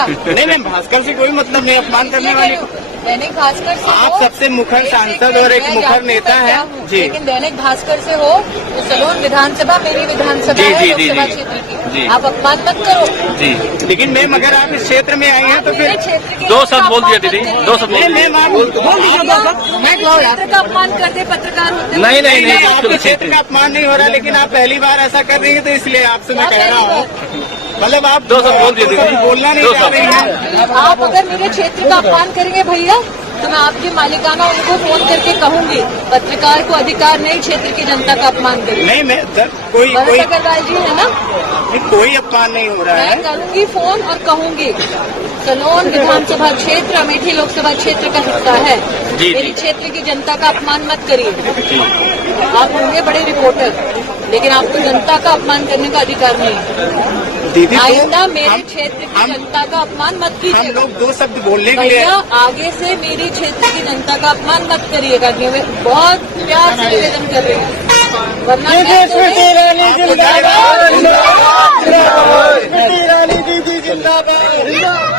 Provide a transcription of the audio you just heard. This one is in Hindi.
क्या? नहीं नहीं, भास्कर से कोई मतलब नहीं, अपमान करने वाली। दैनिक भास्कर से आप हो, सबसे मुखर सांसद और एक मैं मुखर जानती हूँ नेता मैं है क्या हूँ, जी। लेकिन दैनिक भास्कर से हो तो सलोन विधानसभा मेरी विधानसभा जी, है, जी, जी, लोकसभा जी। क्षेत्र की। जी। आप अपमान मत करो। जी, लेकिन मैम अगर आप इस क्षेत्र में आई हैं तो मेरे फिर क्षेत्र के दो लोगों शब्द का बोल दिया अपमान दीदी, मत करिए। दो शब्द बोल नहीं मैम, आप बोल दीजिए दो शब्द। मैं क्षेत्र का अपमान कर दे पत्रकार होते हुए। नहीं, नहीं, नहीं, आपके क्षेत्र का अपमान नहीं हो रहा, लेकिन आप पहली बार ऐसा कर रही है तो इसलिए आपसे मैं कह रहा हूँ, मतलब आप दो शब्द बोल दिए दीदी। बोलना नहीं दो चाह शब्द। रही हैं। आप अगर मेरे क्षेत्र का अपमान करेंगे भैया तो मैं आपकी मालिकाना उनको फोन करके कहूंगी पत्रकार को अधिकार नहीं क्षेत्र की जनता का अपमान करें। नहीं मैं कोई भरत अग्रवाल जी है ना, कोई अपमान नहीं हो रहा मैं है। करूंगी फोन और कहूंगी सलोन विधानसभा क्षेत्र अमेठी लोकसभा क्षेत्र का हिस्सा है, जी। मेरी क्षेत्र की जनता का अपमान मत करिए। आप होंगे बड़े रिपोर्टर, लेकिन आपको जनता का अपमान करने का अधिकार नहीं। दीदी आइंदा मेरे हम क्षेत्र की जनता का अपमान मत हम कीजिए लोग दो शब्द बोलने के लिए भैया। आगे से मेरी क्षेत्र की जनता का अपमान मत करिएगा, बहुत प्यार से निवेदन कर रही हूँ, वरना मैं तो जिंदाबाद।